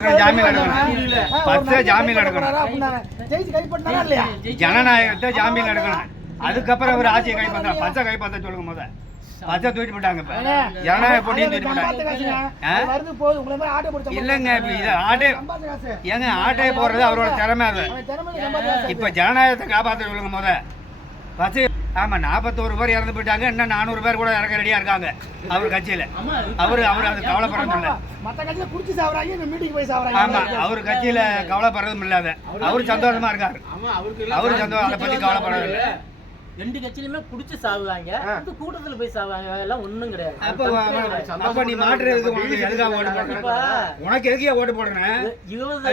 ஜாமீன் எடுக்கணும். பத்து ஜாமீன் எடுக்கணும். ஜனநாயகத்தை ஜாமீன் எடுக்கணும். அதுக்கப்புறம் அவர் ஆட்சியை கைப்பற்ற பச்சை கைப்பற்ற சொல்லுங்க. முத பச்சை தூக்கிட்டு போட்டாங்க. இப்ப ஜனநாயக போட்டியும் தூக்கிட்டு போட்டாங்க. இல்லைங்க இது ஆட்டை ஏங்க ஆட்டையை போடுறது அவரோட திறமை. அது இப்ப ஜனநாயகத்தை காப்பாற்ற சொல்லுங்க. முத பச்சை ஆமா 41 பேர் இறந்து போயிட்டாங்க. இன்னும் 400 பேர் கூட இறக்க ரெடியா இருக்காங்க அவர் கட்சியில. அவரு அது கவலைப்படுறதும் இல்ல. ஆமா அவரு கட்சியில கவலைப்படுறதும் இல்லாத அவரு சந்தோஷமா இருக்காரு. அவரு சந்தோஷம் அதை பத்தி கவலைப்படுறது இல்லை. ரெண்டு கட்சியிலுமே குடிச்சு சாவுவாங்க, கூட்டத்துல போய் சாவுவாங்க. அதெல்லாம் ஒண்ணும் கிடையாது. அப்ப நீ மாற்றுறதுக்கு உனக்கு எதுக்கே ஓட்டு போடுறேன். 20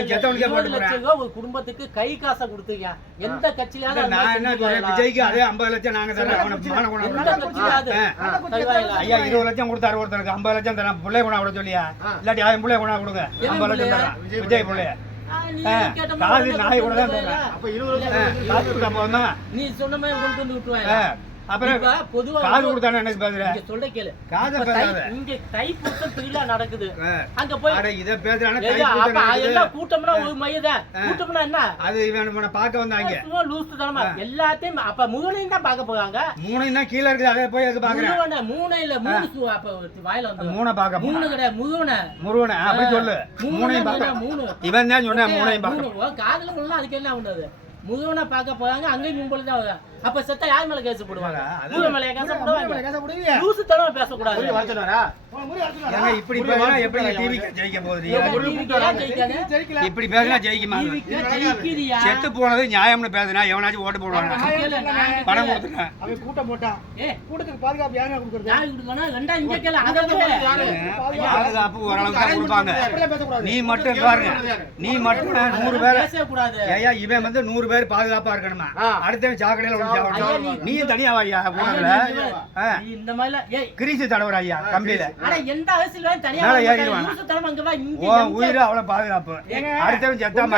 லட்சம் ரூபாய் ஒரு குடும்பத்துக்கு கை காசை கொடுத்துருக்கேன். எந்த கட்சியில நான் என்ன சொல்றேன், விஜய்க்கு அதே 50 லட்சம் நாங்க தரோம். ஐயா 20 லட்சம் கொடுத்தாரு ஒருத்தருக்கு. 50 லட்சம் தரேன். பிள்ளை குணா கூட சொல்லியா இல்லாட்டி அவன் பிள்ளை குணா கொடுங்க. 50 லட்சம் தரேன் விஜய் பிள்ளைய. நீ சொன்ன மாதிரி கொண்டு வந்து விட்டுவாங்க. அப்புறம் காது கொடுத்தானே எனக்கு பேசுற சொல்ற கேளு. காது பேசாத. இங்க தைப்பூசம் திருவிழா நடக்குது. அங்க போய் அட இத பேசுறானே எல்லாம் கூட்டம்னா ஒரு மையதான். கூட்டம்னா என்ன? அது இவன பாக்க வந்தாங்க. சும்மா லூஸ் தரமா எல்லாத்தையும் அப்ப மூணையும் தான் பாக்க போறாங்க. மூணையும் தான் கீழ இருக்குது. அதே போய் எதுக்கு பாக்குறேன். மூணை இல்ல மூணு அப்ப வாயில வந்து மூணை பாக்க. மூணு கிடையாது முருகனை அப்படி சொல்லு. மூணையும் பாக்க. இவன் தான் சொன்னா மூணையும் பாக்க. காதுல முள்ள அதுக்கு என்ன உண்டது. முருகனை பார்க்க போறாங்க. அங்கேயும் கும்பல் தான் வருது. அப்ப செத்தா யார் மேல கேஸ் போடுவாங்க? முருகன் மேல கேஸ் போடுவாங்க. லூசு தரமா பேசக்கூடாது. இப்படி பேசினா எப்படி டிவிக்கு ஜெயிக்க போகுது? இப்படி பேசினா ஜெயிக்குமா? செத்து போனது நியாயம்னு பேசினா எவனாச்சும் ஓட்டு போடுவாங்க. பணம் கொடுத்துட்டேன். அவன் கூட்டம் போட்டான். கூட்டத்துக்கு பாதுகாப்பு யாரு கொடுக்குறது? யாரு கொடுக்கணும்? ரெண்டா இங்க கேள. பாதுகாப்பு ஓரளவுக்கு தான் கொடுப்பாங்க. நீ மட்டும் பாருங்க. நீ மட்டும் 100 பேர் பேசக்கூடாது. ஐயா இவன் வந்து 100 பேர் பாதுகாப்பா இருக்கணுமா? அடுத்தவன் சாக்கடையில நீ தனியா ஐயா இந்த மாதிரி கிரீசு தடவர் ஐயா கம்பியில உயிர் அவ்வளவு பாதுகாப்பு. அடுத்தவன் செத்தாம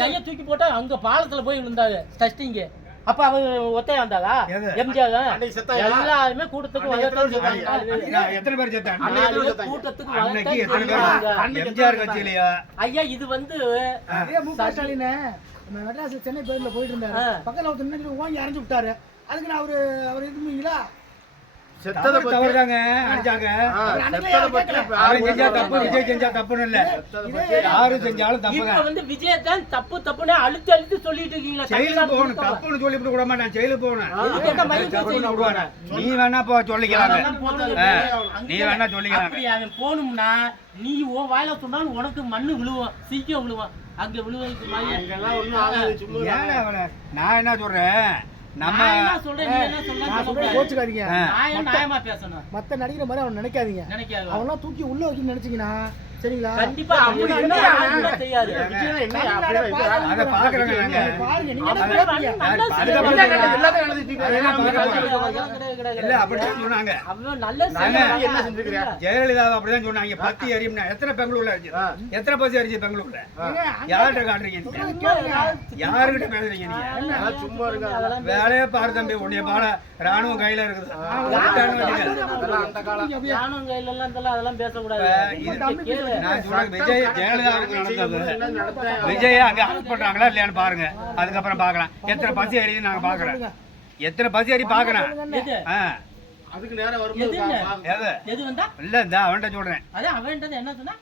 கைய தூக்கி போட்டா அங்க பாலத்துல போய் விழுந்தாரு டஸ்டிங்க. அப்ப அவங்க ஒத்தையா வந்தாரா? எம்ஜிஆர் எல்லாருமே கூட்டத்துக்கு எத்தனை பேர் கூட்டத்துக்கு ஐயா இது வந்து ஸ்டாலின் மெட்ராஸ் சென்னை பேருந்துல போயிட்டு இருந்தாரு. பக்கத்துல ஒருத்தர் வாங்கி அரைஞ்சு விட்டாரு. அதுக்கு நான் அவர் இது பண்ணீங்களா? தவறுதாங்க அடிச்சாங்க. விஜய் செஞ்சா தப்புன்னு இல்ல. யாரு செஞ்சாலும் தப்பு வந்து விஜய் தான் தப்பு தப்புன்னு அழுத்தி அழுத்தி சொல்லிட்டு இருக்கீங்களா? ஜெயிலுக்கு போகணும். தப்புன்னு சொல்லிவிட்டு கூட மாட்டேன். ஜெயிலுக்கு போகணும். நீ வேணா போ சொல்லிக்கிறாங்க. நீ வேணா சொல்லிக்கிறாங்க. போகணும்னா நீ ஓ வாயில சொன்னாலும் உனக்கு மண்ணு விழுவோம், சீக்கிரம் விழுவோம். அங்க விழுவதுக்கு நான் என்ன சொல்றேன், நம்ம கோச்சுக்காதீங்க. மத்த நடிக்கிற மாதிரி அவன் நினைக்காதீங்க. அவன்லாம் தூக்கி உள்ள வைக்கணும்னு நினைச்சீங்கன்னா சரிங்களா? கண்டிப்பா தெரியாது. ஜெயலலிதா அப்படிதான் சொன்னாங்க. 10 எரியும்னா எத்தனை பெங்களூர்ல இருக்கு? எத்தனை பஸ் எரிச்சு பெங்களூர்ல? யார்கிட்ட காட்டுறீங்க? யாருகிட்ட பேசுறீங்க? நீங்க சும்மா இருக்க வேலையை பாரு தம்பி. உன்னைய பால ராணுவம் கையில இருக்குது. ராணுவம் கையில எல்லாம் அதெல்லாம் பேசக்கூடாது. நான் சொல்றேன் ஜெயலலிதாவுக்கு நடந்தது. விஜய் அங்க அரெஸ்ட் பண்றாங்களா இல்லையான்னு பாருங்க. அதுக்கப்புறம் பாக்கலாம் எத்தனை பஸ் ஏறி நாங்க பாக்குறேன். எத்தனை பஸ் ஏறி பாக்குறேன். அதுக்கு நேரா வரும்போது எது வந்தா இல்ல இந்த அவன்ட்ட சொல்றேன். அதான் அவன்ட்ட என்ன சொன்னா?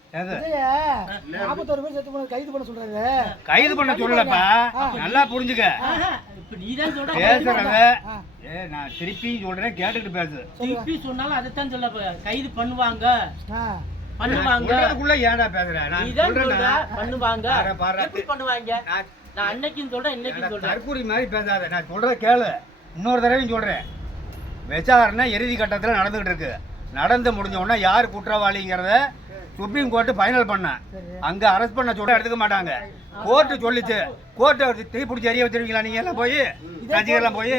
41 பேர் செத்து போன கைது பண்ண சொல்றாங்க. கைது பண்ண சொல்லலப்பா. நல்லா புரிஞ்சுக்க. இப்ப நீ தான் சொல்ற பேசுறத நான் திருப்பி சொல்றேன், கேட்டுட்டு பேசு. திருப்பி சொன்னாலும் அதைத்தான் சொல்ல கைது பண்ணுவாங்க. ஏடா பேசுறேன் பண்ணுவாங்க. எப்படி பண்ணுவாங்க? நான் அன்னைக்கும் சொல்றேன் இன்னைக்கும் சொல்றேன். தற்கூரி மாதிரி பேசாத. நான் சொல்றத கேளு. இன்னொரு தடவையும் சொல்றேன். விசாரணை இறுதி கட்டத்தில் நடந்துகிட்டு இருக்கு. நடந்து முடிஞ்ச உடனே யார் குற்றவாளிங்கிறத சுப்ரீம் கோர்ட் ஃபைனல் பண்ண. அங்க அரெஸ்ட் பண்ண சொல்ல எடுத்துக்க மாட்டாங்க. கோர்ட்டு சொல்லிச்சு. கோர்ட்டை தீ பிடிச்சி எரிய வச்சிருவீங்களா நீங்க எல்லாம் போய்? ரசிகர்லாம் போய்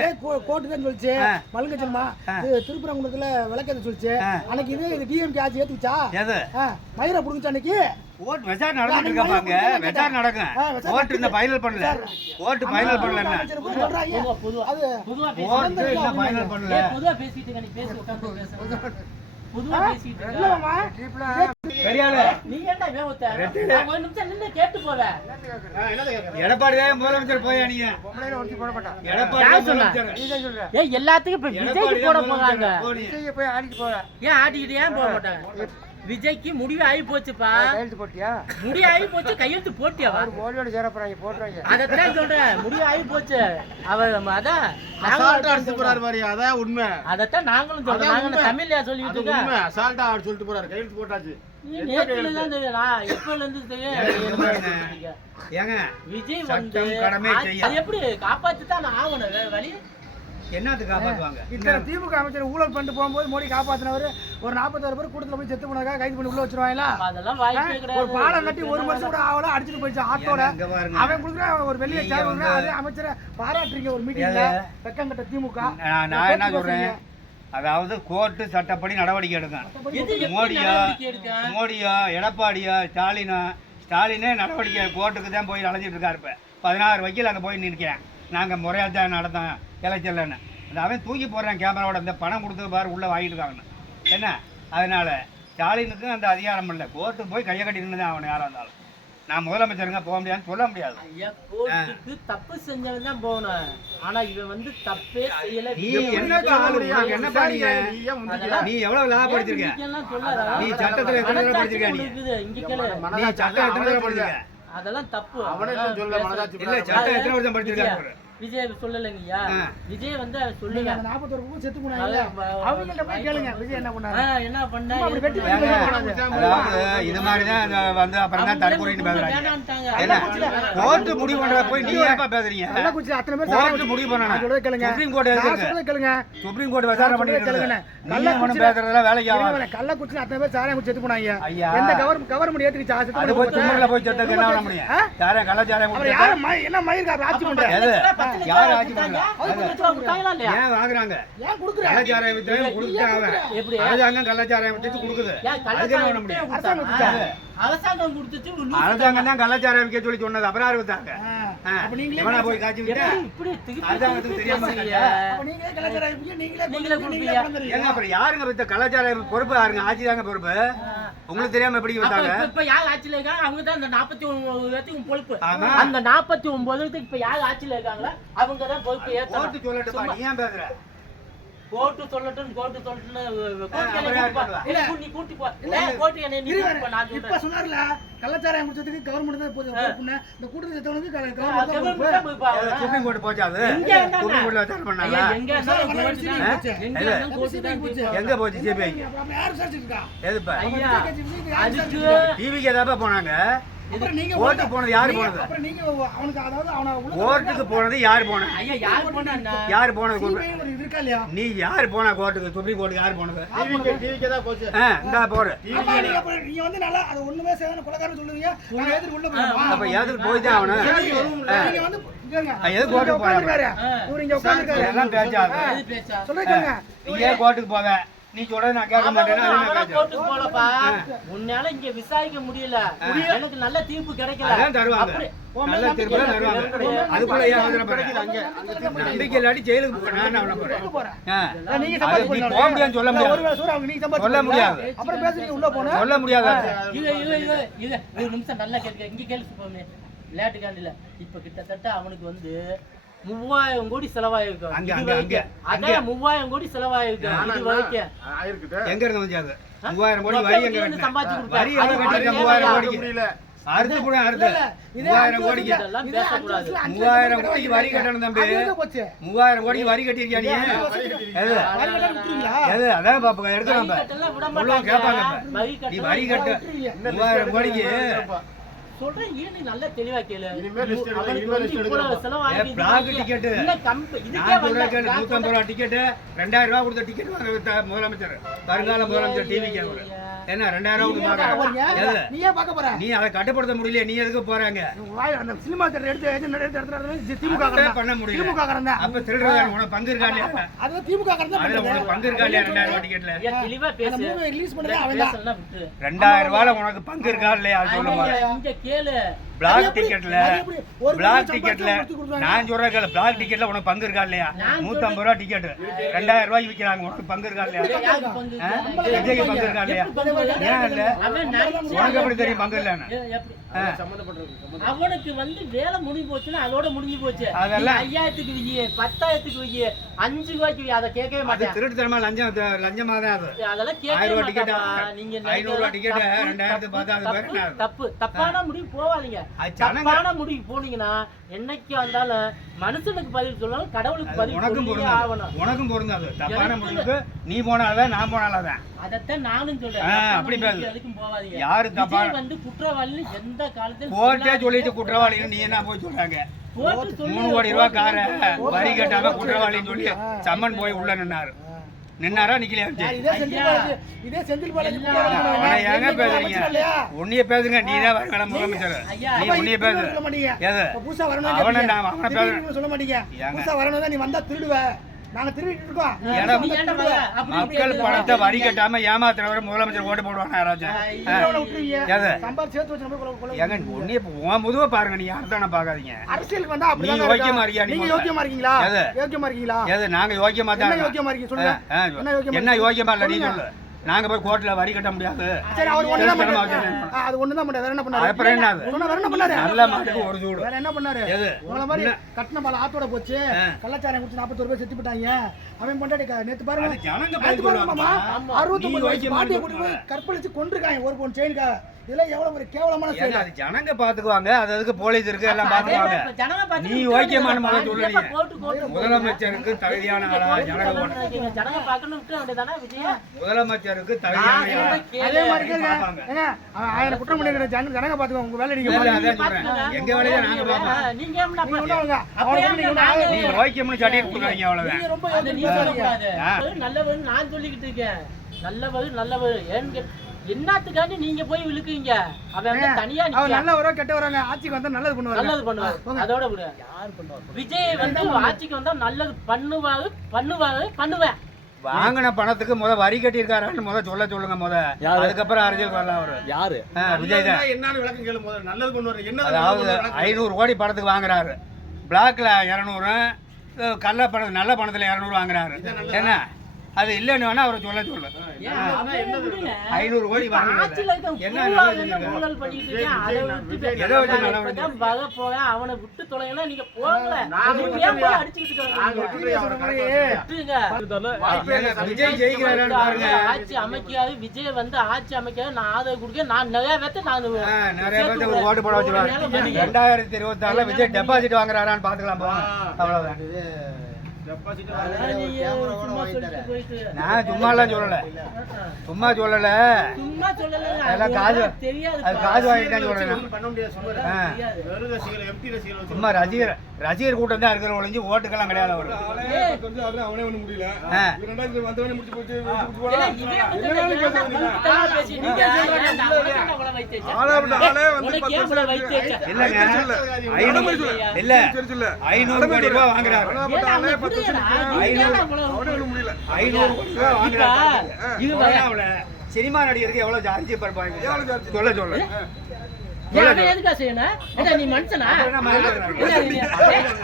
கோர்ட்டு தான் சொல்லிச்சு. மல்லுங்கச்சல்மா திருப்பரங்குன்றத்துல விளக்கத்தை சொல்லிச்சு. அன்னைக்கு இது டிஎம்கே ஆட்சி ஏத்துச்சா? எது மயிரை புடுங்குச்சு அன்னைக்கு. கோர்ட் விசாரணை நடந்துட்டு இருக்காங்க. விசாரணை நடக்கும். கோர்ட் இந்த ஃபைனல் பண்ணல. கோர்ட் ஃபைனல் பண்ணல. பொதுவா கோர்ட் இன்னும் ஃபைனல் பண்ணல. பொதுவா பேசிட்டு நீ பேசி உட்கார்ந்து பேசு. பொதுவா பேசிட்டு இருக்க. இல்லம்மா பெரியாளு நீ ஏன்டா வேவத்த நான் ஒரு நிமிஷம் நின்னு கேட்டு போவேன். எடப்பாடி தான் முதலமைச்சர் போயா நீங்க எடப்பாடி யார் தான் சொன்னா? முதலமைச்சர் ஏய் எல்லாத்துக்கும் இப்ப விஜய்க்கு போட போறாங்க. போனீங்க. போய் ஆடிட்டு போற ஏன் ஆட்டிக்கிட்டு ஏன் போட மாட்டாங்க? விஜய்க்கு முடிவு ஆகி போச்சுப்பா. கையெழுத்து போட்டியா முடிவு ஆகி போச்சு, கையெழுத்து போட்டியாவா? மோடியோட சேர போறாங்க போட்டுறாங்க அதத்தான் சொல்றேன், முடிவு ஆகி போச்சு. அவர் அதான் அசால்ட்டா அடிச்சு போறாரு பாரு, அதான் உண்மை. அதத்தான் நாங்களும் சொல்றோம். நாங்க என்ன தமிழ்லயா சொல்லிட்டு அது இருக்கோம்? உண்மை. அசால்ட்டா அவர் சொல்லிட்டு போறாரு, கையெழுத்து போட்டாச்சு. நேத்துல தான் தெரியும். நான் எப்பல இருந்து தெரியும். ஏங்க விஜய் வந்து சட்டம் கடமை செய்ய. அது எப்படி காப்பாத்திதான் ஆகணும். வேற வழி என்னத்துக்கு காப்பாத்துவாங்க? இத்தனை திமுக அமைச்சர் ஊழல் பண்ணிட்டு போகும்போது மோடி காப்பாத்தினவர் ஒரு 46 பேர் கூட்டத்துல போய் செத்து போனாக்கா கைது பண்ணி உள்ள வச்சிருவாங்களா? அதெல்லாம் வாய்ப்பே ஒரு கிடையாது. பாலம் கட்டி ஒரு வருஷம் கூட ஆகல, அடிச்சுட்டு போயிடுச்சு ஆட்டோட. ஏங்க, இங்க பாருங்க. அவன் கொடுக்குற ஒரு வெள்ளியை நீங்க சேர் வந்து- அதே அமைச்சரை பாராட்டுறீங்க ஒரு மீட்டிங்ல. வெக்கங்கட்ட திமுக. நான் என்ன சொல்றேன், அதாவது கோர்ட்டு சட்டப்படி நடவடிக்கை எடுக்கும். எது எப்படி மோடியா நடவடிக்கை எடுக்க? மோடியா எடப்பாடியா ஸ்டாலினே நடவடிக்கை கோர்ட்டுக்கு தான் போய் அலைஞ்சிட்டு இருக்காரு. இப்போ 16 வக்கீல் அங்கே போய் நிற்கிறேன். நாங்கள் முறையாக தான் நடத்தோம் எலெக்ஷன்லன்னு. அந்த அவன் தூக்கி போடுறான் கேமராவோட. இந்த பணம் கொடுத்து பாரு உள்ளே வாங்கிட்டு இருக்காங்கன்னு. என்ன அதனால் ஸ்டாலினுக்கும் அந்த அதிகாரம் இல்லை. கோர்ட்டுக்கு போய் கையை கட்டின்னு தான் அவனை யாராக இருந்தாலும். நான் முதலமைச்சருங்க போக முடியாதுன்னு சொல்ல முடியாது. ஐயா, கோர்ட்டுக்கு தப்பு செஞ்சவன் தான் போகணும். ஆனா இவன் வந்து தப்பே செய்யல. நீ என்ன என்ன பண்ணீங்க? நீ ஏன் முந்திக்கிற? நீ எவ்வளவு லாபம் படிச்சிருக்க? இதெல்லாம் சொல்லாத. நீ சட்டத்துல எத்தனை தடவை படிச்சிருக்க? நீ இருக்குது, இங்க கேளு. நீ சட்டம் எத்தனை தடவை படிச்சிருக்க? அதெல்லாம் தப்பு. அவனே தான் சொல்ல, மனசாட்சி இல்ல சட்டம் எத்தனை வருஷம் படிச்சிருக்காரு? விஜய் சொல்லலைங்கய்யா. விஜய் வந்து அவன் நீங்க சொல்லுங்க. அந்த 41 பேர் செத்து போனாங்க. அவங்கள்ட்ட போய் கேளுங்க விஜய் என்ன பண்ணாரு. என்ன பண்ண அப்படி வெட்டி ஏன் வெட்டி பண்ண? அதாவது இது மாதிரி தான் வந்து அப்புறம் தான் தற்கொலைன்னு பேசுறாங்க. வேணான்ட்டாங்க. என்ன கோர்ட்டு முடிவு பண்றத போய் நீ ஏப்பா பேசுறீங்க? கள்ளக்குறிச்சி அத்தனை பேர் கோர்ட்டு முடிவு பண்ணணும். நான் சொல்றதை கேளுங்க. சுப்ரீம் கோர்ட் நான் எதுக்கு? சொல்றதை கேளுங்க. சுப்ரீம் கோர்ட் விசாரணை பண்ணிட்டு கேளுங்க. இருக்கு. நீ ஒண்ணும் பேசுறதெல்லாம் வேலைக்கு ஆகாது. கள்ளக்குறிச்சி அத்தனை பேர் சாராயம் குடிச்சு செத்து போனாங்க. ஐயா. எந்த கவர்மெண்ட் ஏத்துக்கிச்சா செத்து அது போய் போனாங்க? தும்முல போய் செத்துக்கு என்ன பண்ண முடியும்? சாரம் கள்ளச்சாரம் அவர் குடிச்சு யாரு என்ன மயிர்கார் ஆட்சி பண்றாரு? எது? 10 லட்சம் யார் ரூபாய் ஆட்சி பண்றா? கொடுத்தாங்க. 10 லட்சம் ரூபாய் கொடுத்தாங்களா இல்லையா? ஏன் வாங்குறாங்க? ஏன் குடுக்குற? கள்ளச்சாரம் வித்து கொடுத்தாங்க. எப்படி? அரசாங்கம் கள்ளச்சாரம் வித்து கொடுக்குது. ஏன் அதுக்கு என்ன கள்ளச்சாரம் பண்ண முடியும்? அரசாங்கம் கொடுத்தாங்க? அரசாங்கம் கொடுத்துச்சு. ஒரு லூசு அரசாங்கம் தான் கள்ளச்சாரம் விற்க சொல்லி சொன்னது. அப்புறம் யாரு வித்தாங்க? அப்ப நீங்களே இவனா போய் காய்ச்சி விட்டா? எப்படி இப்படி திருப்பி அரசாங்கத்துக்கு திருப்பி தெரியாம பேசுறீங்க? அப்ப நீங்களே கலாச்சாரம் ஐபிக்கு நீங்களே நீங்களே கொடுப்பீங்க. ஏங்க அப்புறம் யாருங்க வித்த கலாச்சாரம் பொறுப்பு? யாருங்க? ஆட்சி தாங்க பொறுப்பு. உங்களுக்கு தெரியாம எப்படி அப்ப வித்தாங்க? இப்ப யார் ஆட்சியில இருக்காங்க? அவங்க தான் அந்த 49 பேத்துக்கும் பொறுப்பு. ஆமா. அந்த 49 பேத்துக்கு இப்ப யார் ஆட்சியில இருக்காங்களோ அவங்க தான் பொறுப்பு ஏத்தணும். கோர்ட்டு சொல்லட்டுப்பா, நீ ஏன் பேசுற? கோர்ட்டு சொல்லட்டும் கோர்ட்டு சொல்லட்டும்னு கோர்ட்டு அப்புறம் என்னை யார் கூட்டிப்பா. இல்ல. நீ கூட்டி போ. கோர்ட்டு என்னை நீ கூட்டி போ. நான் இப்ப சொல்றேன். சொன்னார்ல கலாச்சாரம் முடிச்சதுக்கு கவர்மெண்ட் தான் பொறுப்பு. இந்த கூட்டத்தை செத்தவனுக்கு கவர்மெண்ட் தான் கவர்மெண்ட் பொறுப்பு. தான் பொறுப்பா அவன். சுப்ரீம் கோர்ட் போச்சு அது. எங்க இருந்தாங்க? சுப்ரீம் கோர்ட்ல விசாரணை ஐயா, பண்ணாங்க. எங்க இருந்தாலும் கோர்ட்டு தான். போச்சு. எங்க இருந்தாலும் கோர்ட்டு தான் போச்சு. தீர்ப்பு. எங்க போச்சு சிபிஐ? அப்புறம் யார் விசாரிச்சுட்டு இருக்கா? எதுப்பா? ஐயா, அதுக்கு டிவிக்கு ஏதாவது போனாங்க? அப்புறம் நீங்க கோர்ட்டுக்கு போனது யாரு போனது? அப்புறம் நீங்க அவனுக்கு அதாவது அவன உள்ள கோர்ட்டுக்கு போனது யாரு போன? ஐயா யார் போனா யாரு போனது கோர்ட்டு? CBI ஒரு இது இருக்கா இல்லையா? நீ யாரு போன கோர்ட்டுக்கு? சுப்ரீம் கோர்ட்டுக்கு யாரு போனது? டிவிக்கே தான் போச்சு. இந்தா போற. அப்ப நீங்க அப்புறம் நீங்க வந்து நல்லா அது ஒண்ணுமே செய்யாத கொலைகாரன் சொல்லுவீங்க. நான் எதிர்த்து உள்ள போறேன். அப்ப எதுக்கு போய் தான் அவனு? நீங்க வந்து கேளுங்க. எதுக்கு கோர்ட்டுக்கு போறாங்க? உட்கார்ந்திருக்காரு. இவரு இங்க உட்கார்ந்திருக்காரு. எல்லாம் பேச்சாது. எது பேச்சா? சொல்றேன் கேளுங்க. நீ ஏன் கோர்ட்டுக்கு போவ? நீ சொல்றது நான் கேட்க மாட்டேன்னா அது என்ன அவன பேச்சு? கோர்ட்டுக்கு போலப்பா. உன்னால இங்க விசாரிக்க முடியல. எனக்கு நல்ல தீர்ப்பு கிடைக்கல. அதான் தருவாங்க. அப்படி நல்ல தீர்ப்பு தான் தருவாங்க. அதுக்குள்ள ஏன் அவசரப்படுற? நம்பிக்கை இல்லாட்டி ஜெயிலுக்கு போறேன். நான் என்ன பண்ண போறேன்? நீங்க அது நீ போக முடியாதுன்னு சொல்ல முடியாது. ஒரு வேளை சோறு அவங்க நீங்க சம்பாதிச்சு சொல்ல முடியாது. அப்புறம் பேசுறீங்க உள்ள போனா. சொல்ல முடியாது. இது ஒரு நிமிஷம் நல்லா கேட்க இங்க கேள்வி சுப்பமே விளையாட்டு காண்டில இப்ப கிட்டத்தட்ட அவனுக்கு வந்து 3000 கோடி செலவாயிருக்கும். அங்க, இது அங்க, வரைக்கும். அங்க. அதான் 3000 கோடி செலவாயிருக்கும். இது வரைக்கும். ஆயிருக்குது. எங்க இருந்து வந்து அது? 3000 கோடி வரி எங்க வந்து சம்பாதிச்சு கட்டின? கொடுத்தாரு. வரி எங்க அது கட்டிருக்க? உனக்கு 3000 தேவையா? கோடிக்கு முடியல. அறுத்து கூட அறுத்து 3000 கோடிக்கு இதெல்லாம் பேசக்கூடாது. 3000 கோடிக்கு வரி கட்டணும் தம்பி. அது எங்க போச்சு? 3000 கோடிக்கு வரி கட்டிருக்கியா நீ? எது? வரி கட்ட விட்டுறீங்களா? எது? அதான் பாப்பா எடுத்துறோம். வரி கட்டலாம் விட உள்ளவங்க மாட்டாங்க. கேட்பாங்க. வரி நீ கட்டலாம் வரி கட்டு. விட்டுறீங்க. 3000 கோடிக்கு சொல்றேன் நீ நல்லா தெளிவா கேளு. இனிமே list எடுங்க, அவனுக்கு இனிமே வந்து list இவ்வளவு எடுங்க. செலவாகி பிளாக் டிக்கெட் இன்னும் இதுக்கே நான் வரல. சொல்றேன் கேளு. 150 ரூபா டிக்கெட் 2000 ரூபா கொடுத்த டிக்கெட் வாங்க முதலமைச்சர் வருங்கால முதலமைச்சர் டிவி கேமரா என்ன 2000 நீ ஏன் பார்க்க போறீங்க? எது? நீ ஏன் பார்க்க போற? நீ அதை கட்டுப்படுத்த முடியல, நீ எதுக்கு போறாங்க? அந்த சினிமா தியேட்டர் எடுத்து திமுக அதான் பண்ண முடியல. திமுக காரன் தான். அப்ப திருடுறதா உனக்கு பங்கு இருக்கா இல்லையா? அது திமுக காரன் தான் அதுல பண்றது. உனக்கு பங்கு இருக்கா இல்லையா? 2000 டிக்கெட்ல ஏன் தெளிவா பேசு. அந்த மூவி ரிலீஸ் பண்ணதே அவன் தான். பேசலாம் விட்டு. 2000 ரூபாயில உனக்கு பங்கு இருக்கா இல்லையா சொல்லுமா? இங்க கேளு. பிளாக் டிக்கெட்ல அது எப்படி? ஒரு பிளாக் கோடி டிக்கெட்ல சம்பாதிச்சு கொடுத்துருக்காங்க. நான் சொல்றேன் கேளு, பிளாக் டிக்கெட்ல உனக்கு பங்கு இருக்கா இல்லையா? 150 ரூபா டிக்கெட் 2000 ரூபாய்க்கு விக்கிறாங்க, உனக்கு பங்கு இருக்கா இல்லையா? யாருக்கு பங்கு ஆ? இருக்கு? விஜய்க்கு பங்கு இருக்கா இல்லையா? எப்படி பங்கு இருக்கு? ஏன் இல்ல? அவன் நடிச்சு உனக்கு எப்படி தெரியும் பங்கு இல்லைன்னு? எப்படி? சம்பந்தப்பட்டிருக்கு அவனுக்கு வந்து வேலை முடிஞ்சு போச்சுன்னா அதோட முடிஞ்சு போச்சு. அதெல்லாம் 5000க்கு வை, 10000க்கு வை, 5 ரூபாய்க்கு வை, அதை கேட்கவே அது மாட்டேன். திருட்டுத்தனமா லஞ்சமா தான் அது. அதெல்லாம் 1000 கேட்கவே ரூபாய் டிக்கெட் மாட்டாப்பா. நீங்க 500 ரூபாய் டிக்கெட் தப்பு, 2000 பார்த்தா அது பேர் என்ன? தப்பான முடிவு போவாதீங்க. அது ஜனங்க- தப்பான முடிவு போனீங்கன்னா என்னைக்கு வந்தாலும் மனுஷனுக்கு பதில் சொல்லணும், கடவுளுக்கு அது பதில் உனக்கும் சொல்லியே பொருந்தாது, ஆகணும். உனக்கும் பொருந்தாது. தப்பான எனக்கு- முடிவுக்கு நீ போனால்தான் நான் போனால்தான். அதைத்தான் நானும் சொல்றேன். ஆ, தப்பான அப்படி முடிவுக்கு பேசு. எதுக்கும் போகாதீங்க. யாரு தப்பா- விஜய் வந்து குற்றவாளி எந்த காலத்திலும் கோர்ட்டே சொல்லாதீங்க. சொல்லிட்டு குற்றவாளின்னு நீ என்ன போய் சொல்றாங்க? கோர்ட்டு சொல்லி 3 கோடி ரூபாய் கார வரி கட்டாம குற்றவாளின்னு சொல்லி சம்மன் போய் உள்ள நின்னாரா நிக்கலையா யார் விஜய்? இதே செந்தில் பாலாஜி இதே செந்தில் பாலாஜி ஐயா, அவனை ஏங்க பேசுறீங்க? இல்லையா? உன்னைய பேசுங்க, நீ தான் வரணும் முதலமைச்சர். ஐயா, நீ உன்னைய இப்ப பேசு. சொல்ல மாட்டீங்க. எது? இப்ப புதுசா வரணும் அவனை கேட்டீங்க. நான் அவனை திடீர்னு சொல்ல மாட்டீங்க. ஏங்க? புதுசா வரணும் தான் நீ வந்தா திருடுவ. நாங்க திருடிட்டு இருக்கோம். நீ ஏன்னா, வந்தா ஏன்டா திருடுவ. வர? அப்படி இப்படி மக்கள் எழுதுவா? பணத்தை வரி கட்டாம ஏமாத்துறவரை முதலமைச்சர் ஓட்டு போடுவாங்க யாராச்சும்? எவ்வளவு விட்டுருவீங்க? எது? சம்பாதிச்சு சேர்த்து வச்சு நம்ம கொலை ஏங்க உன்னைய உன் முதுவை பாருங்க, நீ யாரும் தானே பாக்காதீங்க. அரசியலுக்கு வந்தா அப்படிதான் நீ யோக்கியமா இருக்கியா? நீ நீங்க முதல்ல. யோக்கியமா இருக்கீங்களா? எது? யோக்கியமா இருக்கீங்களா? எது? நாங்க யோக்கியமா என்ன தான். யோக்கியமா இருக்கீங்க சொல்லுங்க. என்ன யோக்கியமா என்ன யோக்கியமா இல்ல நீ சொல்லுங்க. சொல்லு. நாங்க போய் கோர்ட்ல வரி கட்ட முடியாது. சரி அவர் ஒண்ணுதான் திருத்தனமா பண்ணாரு. வச்சிருக்கேன். அது ஒண்ணுதான் பண்ணாரு. வேற என்ன பண்ணாரு? அப்புறம் என்ன அது? சொன்னா வேற என்ன பண்ணாரு? நல்ல மாட்டுக்கு ஒரு சூடு. வேற என்ன பண்ணாரு? எது? உங்கள மாதிரி என்ன? கட்டின பால் ஆத்தோட போச்சு. கள்ளச்சாரம் குடிச்சு 41 பேர் செத்து போட்டாங்க. அவன் பொண்டாட்டி நேத்து பாருங்க. அது ஜனங்க நேத்து பதில் பாருங்க மாமா. சொல்லுவாங்க. 69 நீ வயசு யோக்கியமா பாட்டியை இருக்க கூட்டி போய் கற்பழிச்சு கொன்றுக்காங்க ஒரு பொன் செயினுக்காக. இதெல்லாம் எவ்வளவு ஒரு கேவலமான ஏங்க, செயல். அது ஜனங்க பாத்துக்குவாங்க, அது அதுக்கு போலீஸ் இருக்கு, எல்லாம் அதே பாத்துக்குவாங்க. மாதிரி இப்ப ஜனங்க பார்த்து நீ யோக்கியமான முதல்ல சொல்லு நீ. கோர்ட்டு முதலமைச்சருக்கு தகுதியான ஆளா ஜனங்க ஓட்டு. ஜனங்க பார்க்கணும் விட்டு அப்படிதானே விஜயா? முதலமைச்சருக்கு தகுதியான ஆளா. அதே மாதிரி கேளுங்க. பார்ப்பாங்க. ஏங்க, அவன் 1000 குற்றம் பண்ணிருக்கிற ஜனங்க பாத்துக்கோங்க. உங்க வேலை நீங்க இல்ல, பாருங்க. அதான் சொல்றேன். எங்க வேலையை நாங்க பார்ப்போம். நீங்க என்ன நீங்க ஒண்ணு வாங்க. அப்படியே அவனுக்கு நீங்க நாங்க ஒண்ணு நீ ஆக- யோக்கியம்னு சட்டிட்டு கொடுக்குறீங்க அவ்வளவுதான். நீங்க ரொம்ப அது நீ யோக்கியம் சொல்லக்கூடாது. ஆ. நல்லவர் நான் சொல்லிக்கிட்டு இருக்கேன். நல்லவர் ஏன்னு கேட்டு என்னத்துக்காண்டி நீங்க போய் விழுக்குறீங்க? அவன் வந்து தனியா அவர் நிக்கிறான். நல்லவரோ கெட்டவரோங்க ஆட்சிக்கு வந்தா நல்லது பண்ணுவாரு. நல்லது பண்ணுவாரு. அதோட விடு. விஜய் வந்து ஆட்சிக்கு வந்தா நல்லது பண்ணுவேன். வாங்கின பணத்துக்கு வரி கட்டியிருக்காரான்னு சொல்லுங்க. அதுக்கப்புறம் அரசியல் வரலாம் அவரு. யாரு? விஜய் தான். என்னன்னு விளக்கம் கேளு முதல்ல. நல்லது கொண்டு வர என்ன அதாவது 500 கோடி படத்துக்கு வாங்குறாரு, பிளாக்ல 200, கள்ள பணம் நல்ல பணத்துல 200 வாங்குறாரு. என்ன அது இல்லன்னு வேணா அவரை சொல்லு. ஏன் அவன் விடுங்க. 500 கோடி இப்ப வாங்குறாரு. ஆட்சியில இருக்க என்ன பூரா நல்லது என்ன செஞ்சிருக்காரு? ஊழல் பண்ணிட்டு இருக்கேன். அதை விட்டுட்டு எதை வச்சு நான் நல்லது இப்பதான் வகை போவேன். அவனை விட்டு தொலைங்கன்னா நீங்க போகல. நாங்க நீங்க ஏன் போய் அடிச்சுக்கிட்டு நாங்க இருக்காங்க? விட்டுறோம் அவரை கரெக்டா விட்டுருங்க. ஏங்க, விஜய் ஜெயிக்கிறாரான்னு பாருங்க. ஆட்சி அமைக்காது. விஜய் வந்து ஆட்சி அமைக்காது. நான் ஆதரவு கொடுக்க நான் நிறைய பேர்த்த நான் நிறைய பேர்த்த ஒரு ஓட்டு போட வச்சிருவாரு. 2026 விஜய் டெபாசிட் வாங்குறாரான்னு பாத்துக்கலாம் போங்க. அவ்வளவுதான். டெபாசிட் நான் சும்மா எல்லாம் சொல்லல. சும்மா சொல்லல. அதெல்லாம் காசு அது காசு வாங்கிட்டு சொல்றேன். பண்ண முடியாது சும்மா. ஆ. வெறும் ரசிகர்கள் எம்டி ரசிகர்கள் வச்சு சும்மா ரசிகர் கூட்டம் தான் இருக்கிற ஒழிஞ்சு ஓட்டுக்கெல்லாம் கிடையாது அவரு. அவனே ஒண்ணு முடியல. ஆ. 2000 வந்தவனே முடிச்சு போச்சு. இல்லங்க, 500 கோடி ரூபாய் வாங்குறாரு. 500 கோடி ரூபாய் வாங்குறாரு. சினிமா நடிகருக்கு எவ்வளவு சார்ஜ் பார்ப்பாங்க சொல்ல எதுக்கா செய்யணும்? நீ மனுஷனா?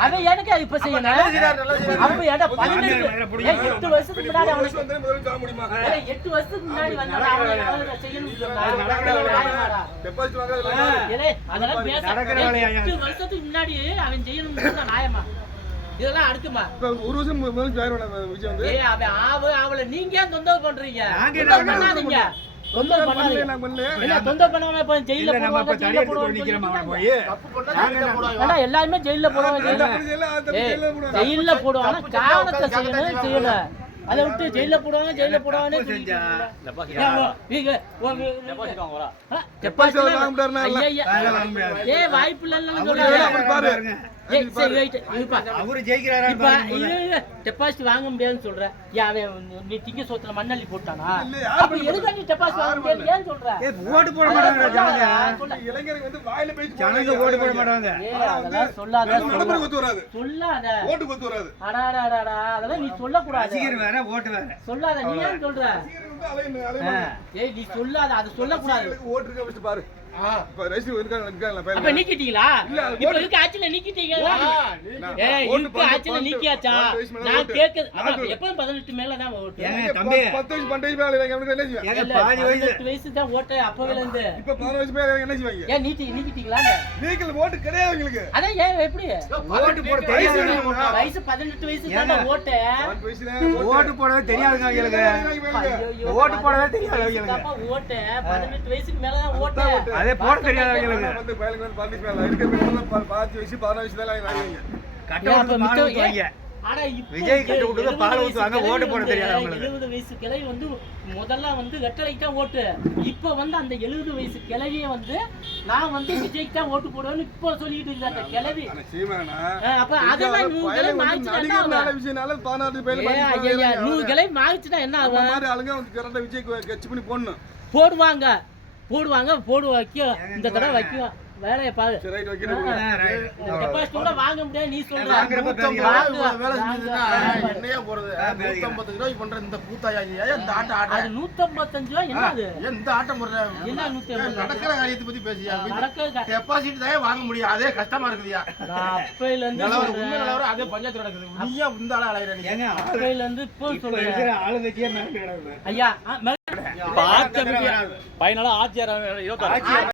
அவன் எனக்கு இப்ப செய்யணும். அப்ப ஏன்டா 8 வருஷத்துக்கு முன்னாடி அவனுக்கு 8 வருஷத்துக்கு முன்னாடி வந்தா அவனை செய்யணும்னு சொன்னா அதெல்லாம் பேச 8 வருஷத்துக்கு முன்னாடி அவன் செய்யணும்னு சொன்னா நியாயமா? இதெல்லாம் அடுக்குமா? ஒரு வருஷம் விஜய் வந்து அவன் அவளை நீங்க ஏன் தொந்தரவு பண்றீங்க? நாங்க தொந்தரவு பண்ணாதீங்க. தொந்தரவு பண்ணாதீங்க. என்ன தொந்தரவு பண்ணாம இப்ப ஜெயில போடுவாங்க, ஜெயில போடுவாங்க. எல்லாருமே ஜெயில போடுவாங்க. ஜெயில போடுவாங்க. காரணத்தை செய்யணும். அதை விட்டு ஜெயில போடுவாங்க தப்பு செஞ்சா டெபாசிட் வாங்க முடியாதுன்னா இல்ல. வாங்க முடியாது. ஏ வாய்ப்பு இல்லைன்னு அவரு சொல்றாங்க. பாரு. ஏய், சரி, wait. இருப்பா. அவரு ஜெயிக்கிறாரா இப்ப டெபாசிட் வாங்க முடியாதுன்னு சொல்ற. ஏன் அவன் நீ திங்க சோத்துல மண்ணள்ளி போட்டானா? இல்ல, யாரு அப்ப எதுக்கு நீ டெபாசிட் வாங்க முடியாது ஏன் சொல்ற? ஓட்டு போட மாட்டாங்க ஜனங்க. இளைஞருக்கு வந்து வாயில பேசி ஜனங்க ஓட்டு போட மாட்டாங்க. ஏய், அதெல்லாம் சொல்லாத. நடைமுறைக்கு ஒத்து வராது. சொல்லாத. ஓட்டுக்கு ஒத்து வராது. அடாடாடாடா, அதெல்லாம் நீ சொல்லக்கூடாது. ரசிகர் வேற ஓட்டு வேற. சொல்லாத. நீ ஏன் சொல்ற? சீக்கிரம் வந்து அலைய ஏய், நீ சொல்லாத. அது சொல்லக்கூடாது. ஓட்டு இருக்க வச்சு பாரு. இப்ப ரசிகர் இருக்காங்க அப்ப பையன். நீக்கிட்டீங்களா? இப்ப இருக்க ஆட்சியில நீக்கிட்டீங்களா? ஏய், இருக்க ஆட்சியில நீக்கியாச்சா? நான் கேக்குது. அதான் எப்பவும் 18 மேல தான் ஓட்டு. ஏங்க தம்பி 10 வயசு 12 வயசு மேல இளைஞருக்கு என்ன செய்வாங்க? ஏங்க இல்ல, 18 வயசு 18 வயசு தான் ஓட்டு அப்பவே இருந்து. இப்ப 15 வயசு மேல இளைஞருக்கு என்ன செய்வாங்க? ஏன் நீக்கிட்டீங்களா? நீக்கல் ஓட்டு கிடையாது உங்களுக்கு. அதான் ஏன் எப்படி? ஓட்டு போட தெரியாது. வயசு 18 வயசு தான் ஓட்டு. 12 வயசுல ஓட்டு போடவே தெரியாதுங்க அவங்களுக்கு. ஐயோ, ஓட்டு போடவே தெரியாது அவங்களுக்கு. அப்பா ஓட்டு 18 வயசுக்கு மேல தான் ஓட்டு. அதே போட தெரியாது அவங்களுக்கு. வந்து பயலுக்கு வந்து 15 மேல இருக்க பையன் 15 வயசு 16 வயசு தான் வாங்குவீங்க. கட்டவுட் பால் ஊத்துவாங்க. ஆனா இப்ப விஜய் கட்டு விட்டு 70 பால் வயசு ஊத்துவாங்க, கிழவி ஓட்டு போட வந்து தெரியாது அவங்களுக்கு. 70 வயசு கிழவி வந்து முதல்ல வந்து ரெட்டலைக்கு தான் ஓட்டு. இப்ப வந்து அந்த 70 வயசு கிழவியை வந்து நான் வந்து விஜய்க்கு தான் ஓட்டு போடுவேன்னு இப்ப சொல்லிட்டு இருக்கு அந்த கிழவி. ஆனா சீமானா அப்ப அதெல்லாம் 100 கிழவி மாறிச்சுன்னா என்ன நடிகர் ஆகும்? நல்ல விஷயம்னால 16 பேர் ஏய், ஐயா, 100 கிழவி மாறிச்சுன்னா என்ன அந்த ஆகும்? மாதிரி ஆளுங்க வந்து கரெக்டா விஜய்க்கு கட்சி பண்ணி போடணும். போடுவாங்க வைக்கும். இந்த தடவை வைக்கும். வேலையை பாரு. சரி ரைட் வைக்கிறேன். ரைட். டெபாசிட் கூட வாங்க முடியாது நீ சொல்ற. வாங்குறப்ப பேசுங்க. வேலை செஞ்சதுன்னா என்னையா போறது? 150 ரூபாய்க்கு பண்ற இந்த கூத்தாயா இந்த ஆட்டம் ஆடுற? அது 155 ரூபாய் என்ன அது? ஏன் இந்த ஆட்டம் போடுற? என்ன 155? நடக்கிற காரியத்தை பத்தி பேசியா? நடக்க டெபாசிட் தான் வாங்க முடியும். அதே கஷ்டமா இருக்குதுயா. அப்பையில இருந்து உண்மை சொல்றேன். நிலவரம் அதே பஞ்சாயத்து நடக்குது. நீயா இந்த ஆள அலையற நீ? ஏங்க அப்பையில இருந்து இப்போ இப்ப சொல்றேன். இருக்கிற ஆளுங்கட்சியே மேல கிடக்குது. ஐயா இப்ப ஆட்சி ஃபைனலா ஆட்சியார் 26